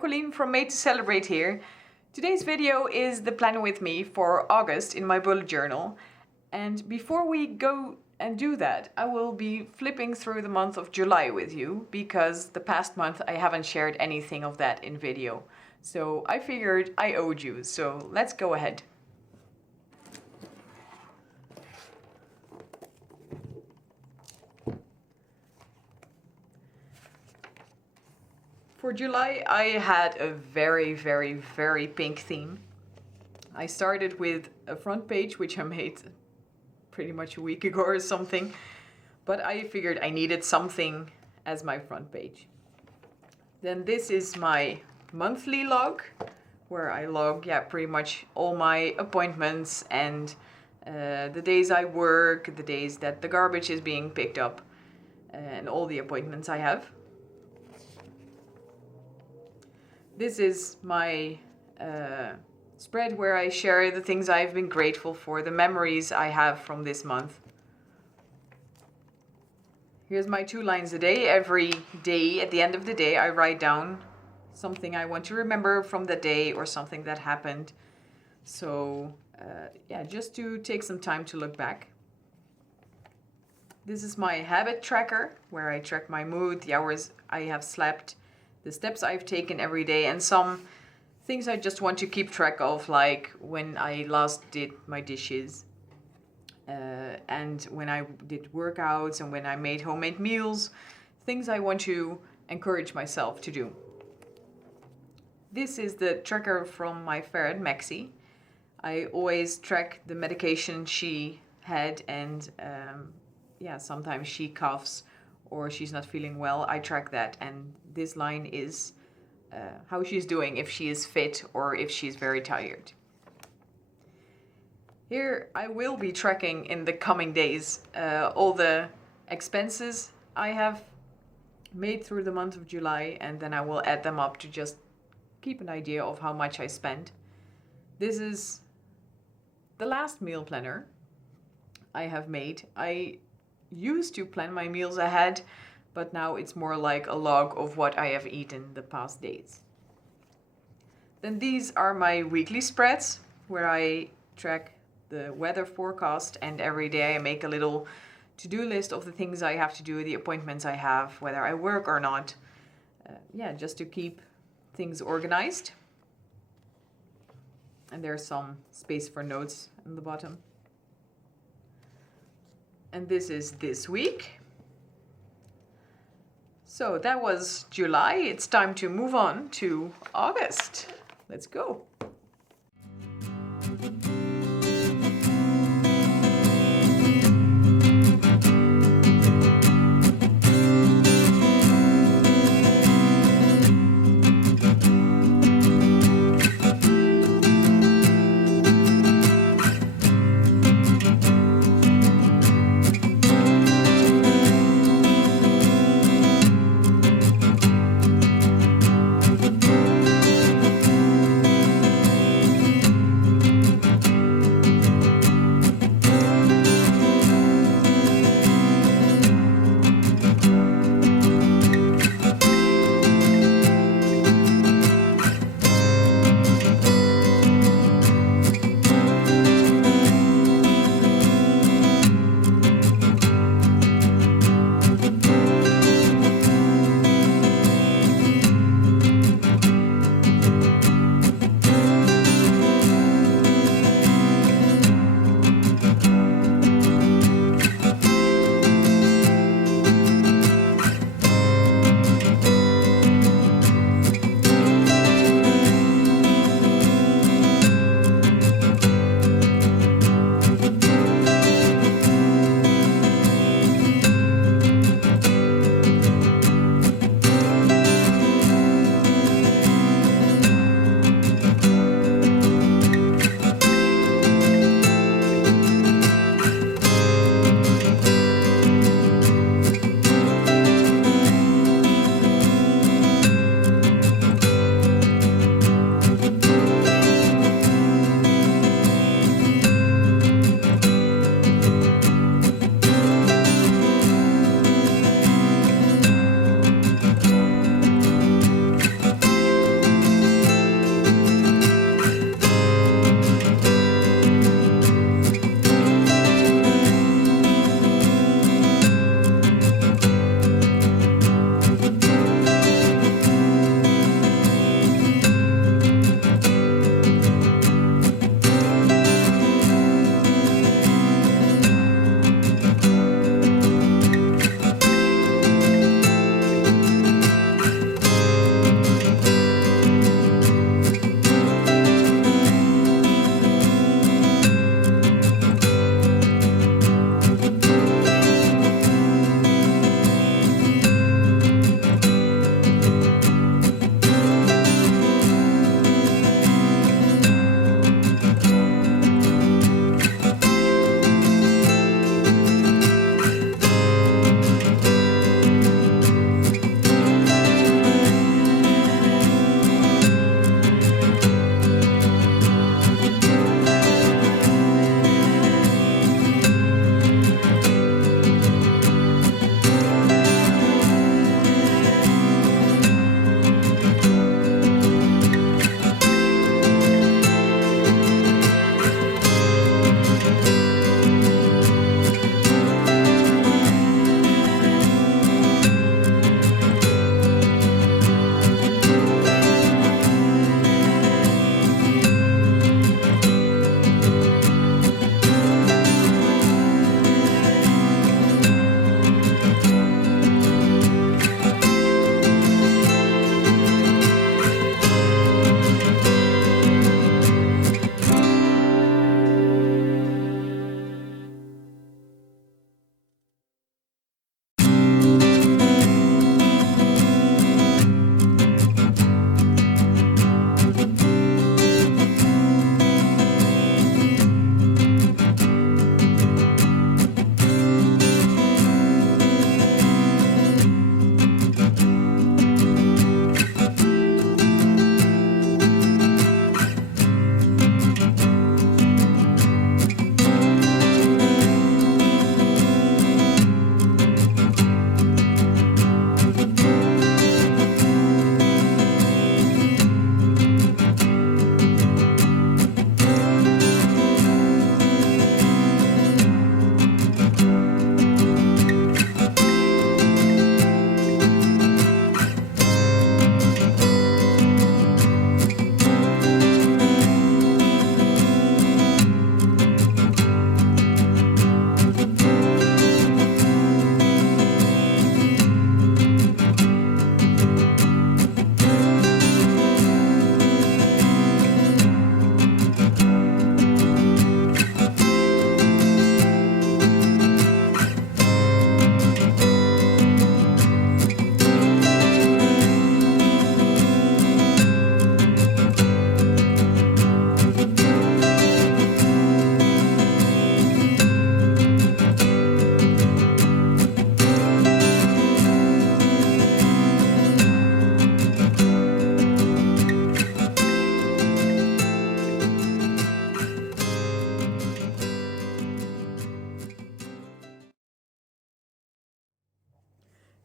Colleen from Made to Celebrate here. Today's video is the plan with me for August in my bullet journal. And before we go and do that, I will be flipping through the month of July with you because the past month I haven't shared anything of that in video. So I figured I owed you, so let's go ahead. For July, I had a very pink theme. I started with a front page, which I made pretty much a week ago or something, but I figured I needed something as my front page. Then this is my monthly log, where I log, pretty much all my appointments and the days I work, the days that the garbage is being picked up, and all the appointments I have. This is my spread where I share the things I've been grateful for, the memories I have from this month. Here's my 2 lines a day. Every day, at the end of the day, I write down something I want to remember from the day or something that happened. So just to take some time to look back. This is my habit tracker, where I track my mood, the hours I have slept, the steps I've taken every day, and some things I just want to keep track of, like when I last did my dishes, and when I did workouts, and when I made homemade meals, things I want to encourage myself to do. This is the tracker from my ferret, Maxie. I always track the medication she had, and sometimes she coughs or she's not feeling well. I track that, and this line is how she's doing, if she is fit or if she's very tired. Here I will be tracking in the coming days all the expenses I have made through the month of July, and then I will add them up to just keep an idea of how much I spent. This is the last meal planner I have made. I used to plan my meals ahead, but now it's more like a log of what I have eaten the past days. Then these are my weekly spreads, where I track the weather forecast, and every day I make a little to-do list of the things I have to do, the appointments I have, whether I work or not. Just to keep things organized. And there's some space for notes on the bottom. And this is this week. So that was July. It's time to move on to August. Let's go.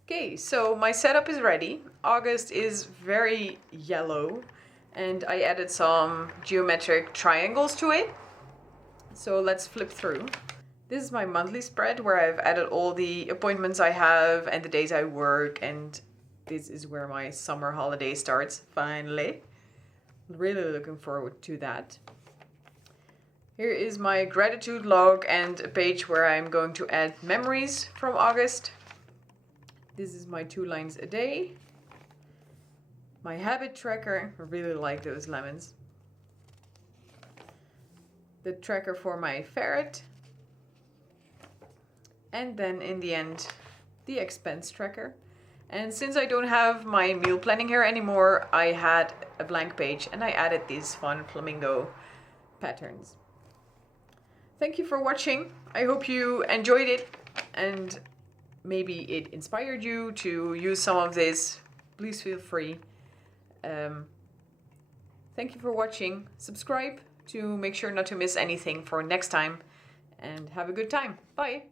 Okay, so my setup is ready. August is very yellow and I added some geometric triangles to it. So let's flip through. This is my monthly spread where I've added all the appointments I have and the days I work, and this is where my summer holiday starts, finally. Really looking forward to that. Here is my gratitude log and a page where I'm going to add memories from August. This is my 2 lines a day. My habit tracker, I really like those lemons. The tracker for my ferret. And then in the end, the expense tracker. And since I don't have my meal planning here anymore, I had a blank page and I added these fun flamingo patterns. Thank you for watching. I hope you enjoyed it and maybe it inspired you to use some of this. Please feel free. Thank you for watching. Subscribe to make sure not to miss anything for next time, and have a good time. Bye.